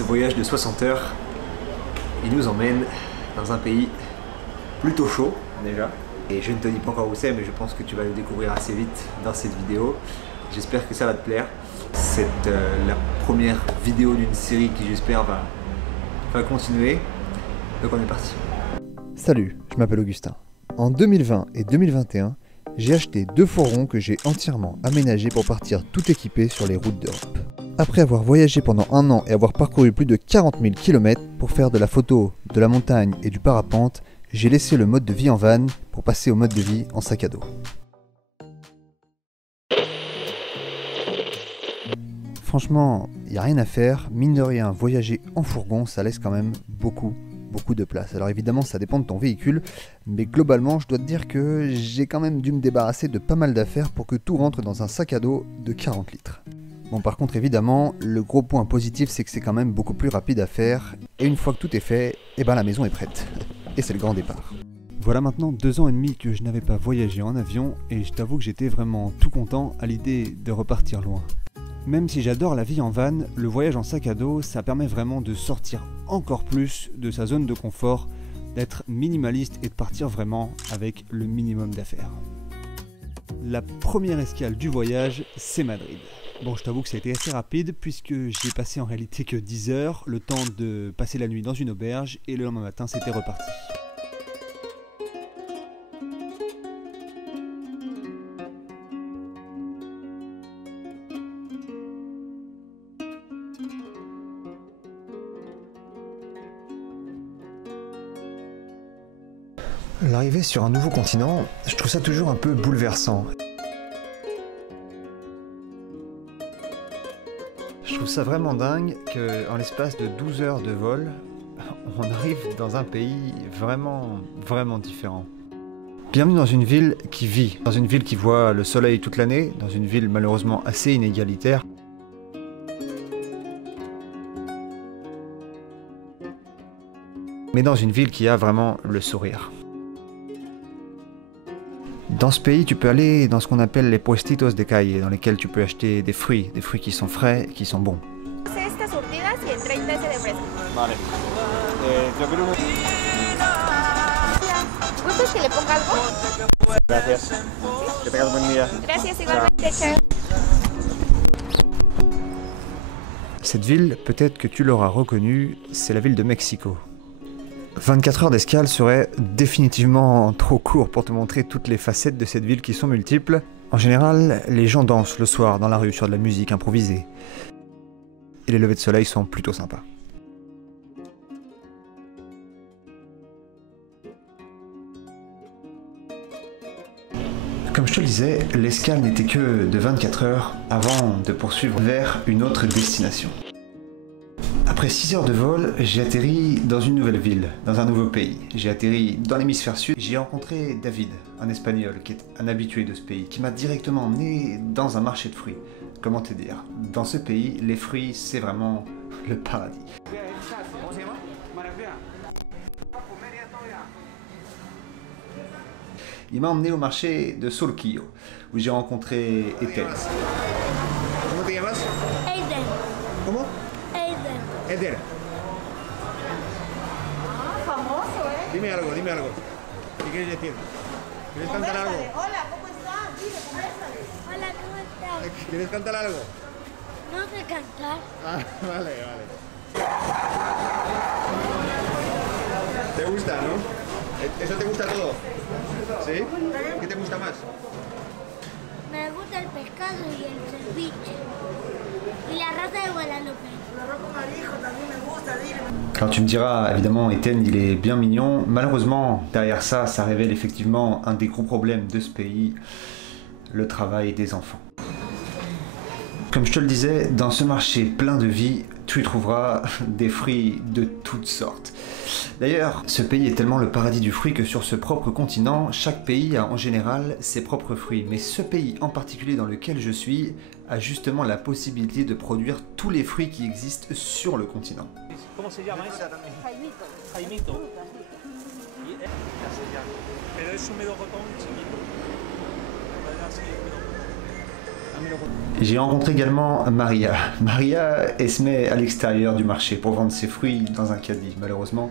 Ce voyage de 60 heures, il nous emmène dans un pays plutôt chaud déjà. Et je ne te dis pas encore où c'est, mais je pense que tu vas le découvrir assez vite dans cette vidéo. J'espère que ça va te plaire. C'est la première vidéo d'une série qui, j'espère, va continuer. Donc on est parti. Salut, je m'appelle Augustin. En 2020 et 2021, j'ai acheté 2 fourgons que j'ai entièrement aménagés pour partir tout équipé sur les routes d'Europe. Après avoir voyagé pendant un an et avoir parcouru plus de 40 000 km pour faire de la photo, de la montagne et du parapente, j'ai laissé le mode de vie en van pour passer au mode de vie en sac à dos. Franchement, il n'y a rien à faire, mine de rien, voyager en fourgon, ça laisse quand même beaucoup de place. Alors évidemment, ça dépend de ton véhicule, mais globalement, je dois te dire que j'ai quand même dû me débarrasser de pas mal d'affaires pour que tout rentre dans un sac à dos de 40 litres. Bon, par contre, évidemment, le gros point positif, c'est que c'est quand même beaucoup plus rapide à faire, et une fois que tout est fait, eh ben la maison est prête. Et c'est le grand départ. Voilà maintenant 2 ans et demi que je n'avais pas voyagé en avion, et je t'avoue que j'étais vraiment tout content à l'idée de repartir loin. Même si j'adore la vie en van, le voyage en sac à dos, ça permet vraiment de sortir encore plus de sa zone de confort, d'être minimaliste et de partir vraiment avec le minimum d'affaires. La première escale du voyage, c'est Madrid. Bon, je t'avoue que ça a été assez rapide puisque j'ai passé en réalité que 10 heures, le temps de passer la nuit dans une auberge et le lendemain matin c'était reparti. L'arrivée sur un nouveau continent, je trouve ça toujours un peu bouleversant. Je trouve ça vraiment dingue qu'en l'espace de 12 heures de vol, on arrive dans un pays vraiment différent. Bienvenue dans une ville qui vit, dans une ville qui voit le soleil toute l'année, dans une ville malheureusement assez inégalitaire. Mais dans une ville qui a vraiment le sourire. Dans ce pays, tu peux aller dans ce qu'on appelle les puestitos de calle, dans lesquels tu peux acheter des fruits qui sont frais, qui sont bons. Vale. Yo quiero uno. ¿Gustas que le ponga algo? Gracias. Que tengas buen día. Gracias, igualmente, chao. Cette ville, peut-être que tu l'auras reconnue, c'est la ville de Mexico. 24 heures d'escale serait définitivement trop court pour te montrer toutes les facettes de cette ville qui sont multiples. En général, les gens dansent le soir dans la rue sur de la musique improvisée. Et les levées de soleil sont plutôt sympas. Comme je te le disais, l'escale n'était que de 24 heures avant de poursuivre vers une autre destination. Après 6 heures de vol, j'ai atterri dans une nouvelle ville, dans un nouveau pays. J'ai atterri dans l'hémisphère sud. J'ai rencontré David, un Espagnol qui est un habitué de ce pays, qui m'a directement emmené dans un marché de fruits. Comment te dire? Dans ce pays, les fruits, c'est vraiment le paradis. Il m'a emmené au marché de Surquillo, où j'ai rencontré Ethel. ¿Cómo te llamas? Aiden. ¿Cómo? Aiden. Eder. Famoso, ¿eh? Dime algo. ¿Qué quieres decir? ¿Quieres cantar algo? Hola, ¿cómo estás? Dile, conversale. Hola, ¿cómo estás? ¿Quieres cantar algo? No sé cantar. Ah, vale. ¿Te gusta, no? ¿Eso te gusta todo? ¿Sí? ¿Qué te gusta más? Me gusta el pescado y el ceviche. Y la raza de Guadalupe. Alors tu me diras, évidemment, Etienne, il est bien mignon. Malheureusement, derrière ça, ça révèle effectivement un des gros problèmes de ce pays, le travail des enfants. Comme je te le disais, dans ce marché plein de vie, tu y trouveras des fruits de toutes sortes. D'ailleurs, ce pays est tellement le paradis du fruit que sur ce propre continent, chaque pays a en général ses propres fruits. Mais ce pays en particulier dans lequel je suis a justement la possibilité de produire tous les fruits qui existent sur le continent. ¿Cómo se llama esa? Jaimito. Jaimito. Pero es un melocotón chiquito. Así, J'ai rencontré également Maria. Maria, elle se met à l'extérieur du marché pour vendre ses fruits dans un caddie. Malheureusement,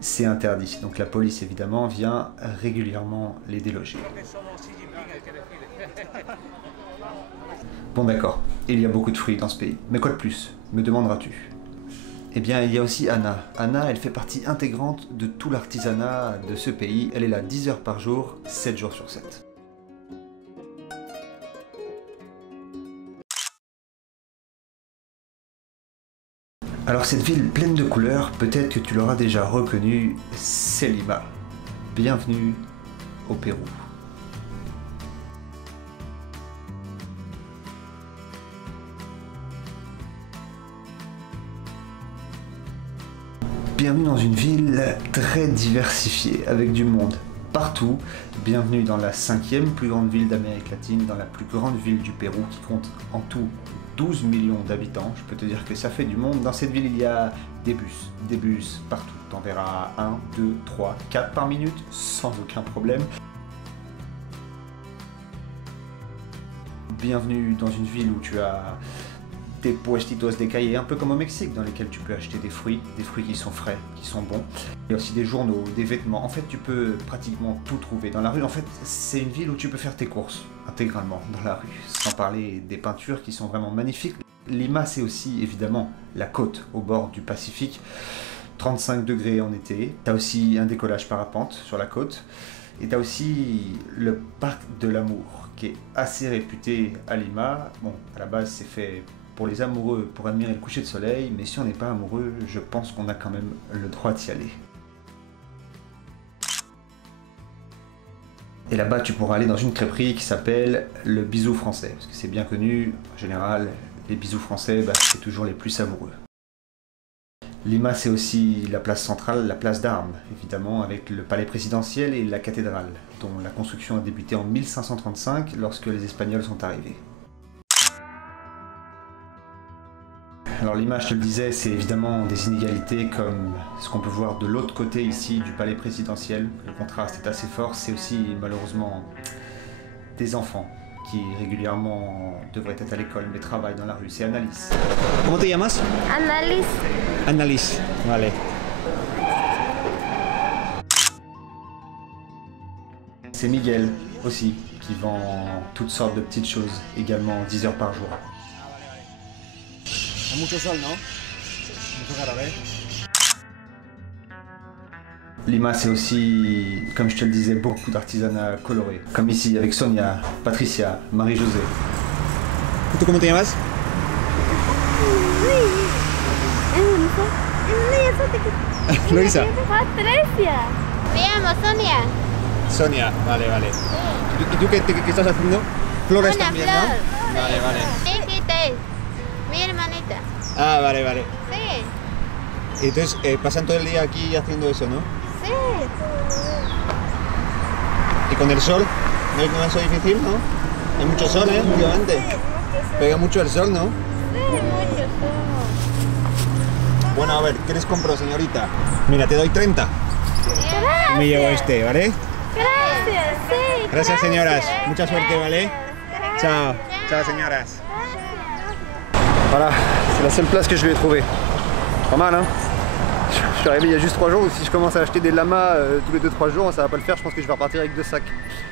c'est interdit. Donc la police, évidemment, vient régulièrement les déloger. Bon d'accord, il y a beaucoup de fruits dans ce pays. Mais quoi de plus, me demanderas-tu? Eh bien, il y a aussi Anna. Anna, elle fait partie intégrante de tout l'artisanat de ce pays. Elle est là 10 heures par jour, 7 jours sur 7. Alors cette ville pleine de couleurs, peut-être que tu l'auras déjà reconnue, c'est Lima. Bienvenue au Pérou. Bienvenue dans une ville très diversifiée, avec du monde partout. Bienvenue dans la 5e plus grande ville d'Amérique latine, dans la plus grande ville du Pérou qui compte en tout 12 millions d'habitants. Je peux te dire que ça fait du monde. Dans cette ville, il y a des bus partout. T'en verras 1, 2, 3, 4 par minute, sans aucun problème. Bienvenue dans une ville où tu as des puestitos de calle, un peu comme au Mexique, dans lesquels tu peux acheter des fruits qui sont frais, qui sont bons. Il y a aussi des journaux, des vêtements. En fait, tu peux pratiquement tout trouver dans la rue. En fait, c'est une ville où tu peux faire tes courses intégralement dans la rue, sans parler des peintures qui sont vraiment magnifiques. Lima, c'est aussi évidemment la côte au bord du Pacifique. 35 degrés en été. Tu as aussi un décollage parapente sur la côte. Et tu as aussi le parc de l'amour, qui est assez réputé à Lima. Bon, à la base, c'est fait pour les amoureux, pour admirer le coucher de soleil, mais si on n'est pas amoureux, je pense qu'on a quand même le droit d'y aller. Et là-bas, tu pourras aller dans une crêperie qui s'appelle le Bisou Français, parce que c'est bien connu, en général, les bisous français, c'est toujours les plus savoureux. Lima, c'est aussi la place centrale, la place d'Armes, évidemment, avec le palais présidentiel et la cathédrale, dont la construction a débuté en 1535, lorsque les Espagnols sont arrivés. Alors Lima, je te le disais, c'est évidemment des inégalités comme ce qu'on peut voir de l'autre côté ici du palais présidentiel. Le contraste est assez fort. C'est aussi malheureusement des enfants qui régulièrement devraient être à l'école mais travaillent dans la rue. C'est Annalise. Comment te llamas? Annalise. Annalise, vale. C'est Miguel aussi qui vend toutes sortes de petites choses, également 10 heures par jour. Mucho sol, ¿no? Mucho jarabe. Lima, c'est aussi, comme je te le disais, beaucoup d'artisanat coloré. Comme ici, avec Sonia, Patricia, Marie-Josée. ¿Tú cómo te llamas? Luisa. Patricia. Me llamo Sonia. Sonia, vale, vale. ¿Y tú qué estás haciendo? Flores Una también, flor. ¿no? Vale, vale. Mi hermanita. Ah, vale, vale. Sí. Y entonces pasan todo el día aquí haciendo eso, ¿no? Sí. Y con el sol, ¿no es eso difícil, no? Hay mucho sol, ¿eh? Últimamente. Pega mucho el sol, ¿no? Sí, mucho sol. Bueno, a ver, ¿qué les compro, señorita? Mira, te doy 30. Gracias. Y me llevo este, ¿vale? Gracias, sí. Gracias, señoras. Mucha suerte, ¿vale? Ciao. Ciao, señoras. Voilà, c'est la seule place que je lui ai trouvée. Pas mal, hein? Je suis arrivé il y a juste 3 jours, ou si je commence à acheter des lamas tous les 2-3 jours, ça va pas le faire, je pense que je vais repartir avec 2 sacs.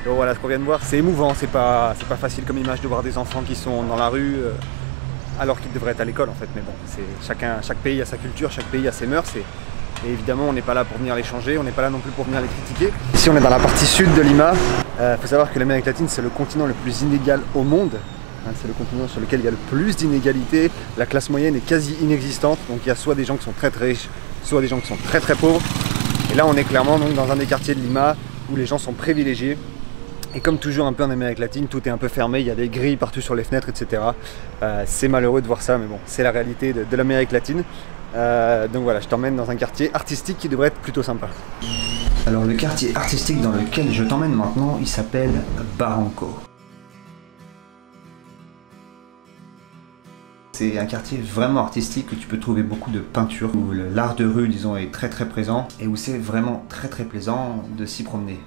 Donc voilà, ce qu'on vient de voir, c'est émouvant, c'est pas facile comme image de voir des enfants qui sont dans la rue alors qu'ils devraient être à l'école en fait, mais bon, chaque pays a sa culture, chaque pays a ses mœurs, et évidemment on n'est pas là pour venir les changer, on n'est pas là non plus pour venir les critiquer. Ici on est dans la partie sud de Lima, faut savoir que l'Amérique latine c'est le continent le plus inégal au monde. C'est le continent sur lequel il y a le plus d'inégalités, la classe moyenne est quasi inexistante, donc il y a soit des gens qui sont très riches, soit des gens qui sont très pauvres. Et là on est clairement donc dans un des quartiers de Lima où les gens sont privilégiés. Et comme toujours un peu en Amérique latine, tout est un peu fermé, il y a des grilles partout sur les fenêtres, etc. C'est malheureux de voir ça, mais bon, c'est la réalité de l'Amérique latine. Donc voilà, je t'emmène dans un quartier artistique qui devrait être plutôt sympa. Alors le quartier artistique dans lequel je t'emmène maintenant, il s'appelle Barranco. C'est un quartier vraiment artistique où tu peux trouver beaucoup de peintures, où l'art de rue, disons, est très présent et où c'est vraiment très plaisant de s'y promener.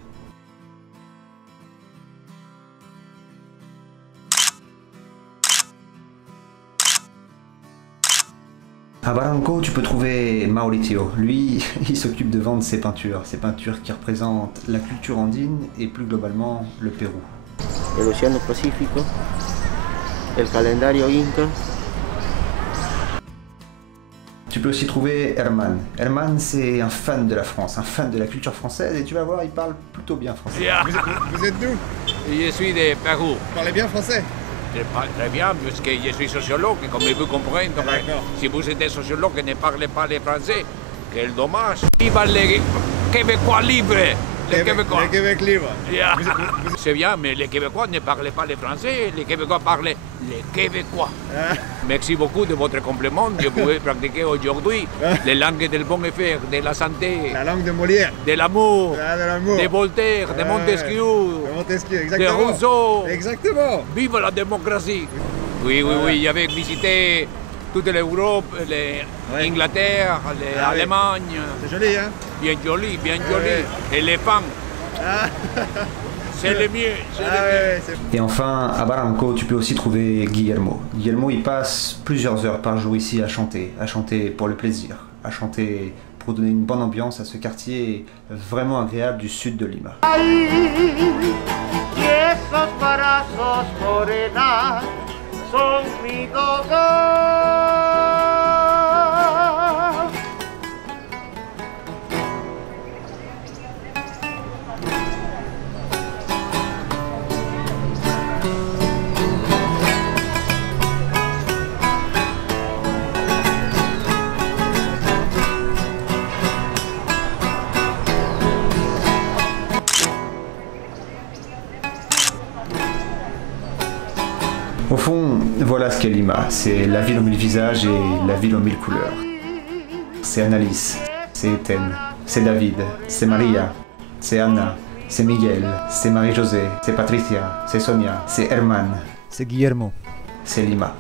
À Barranco, tu peux trouver Mauricio. Lui, il s'occupe de vendre ses peintures qui représentent la culture andine et plus globalement le Pérou. El Océano Pacífico, el calendario Inca. Tu peux aussi trouver Herman. Herman, c'est un fan de la France, un fan de la culture française, et tu vas voir, il parle plutôt bien français. Yeah. Vous êtes d'où? Je suis de Pérou. Vous parlez bien français? Je parle très bien, puisque je suis sociologue, et comme vous comprenez, si vous êtes sociologue et ne parlez pas le français, quel dommage. Viva les Québécois libres! Les Québécois. Le Québec libre. Yeah. C'est bien, mais les Québécois ne parlent pas le français, les Québécois parlent les Québécois. Merci beaucoup de votre compliment. Je pouvais pratiquer aujourd'hui les langues del bon effet, de la santé, La langue de Molière. de l'amour, Ah, de l'amour. de Voltaire, de Montesquieu, De Montesquieu, de exactement. Rousseau. Exactement. Vive la démocratie! Oui, oui, oui, j'avais visité toute l'Europe, l'Angleterre, l'Allemagne. C'est joli, hein? Bien joli, bien joli. Et les femmes, c'est le mieux, c'est le mieux. Ouais, c'est... Et enfin, à Barranco, tu peux aussi trouver Guillermo. Guillermo, il passe plusieurs heures par jour ici à chanter pour le plaisir, à chanter pour donner une bonne ambiance à ce quartier vraiment agréable du sud de Lima. Au fond, voilà ce qu'est Lima. C'est la ville aux 1000 visages et la ville aux 1000 couleurs. C'est Annalise, c'est Eten, c'est David, c'est Maria, c'est Anna, c'est Miguel, c'est Marie-José, c'est Patricia, c'est Sonia, c'est Herman. C'est Guillermo. C'est Lima.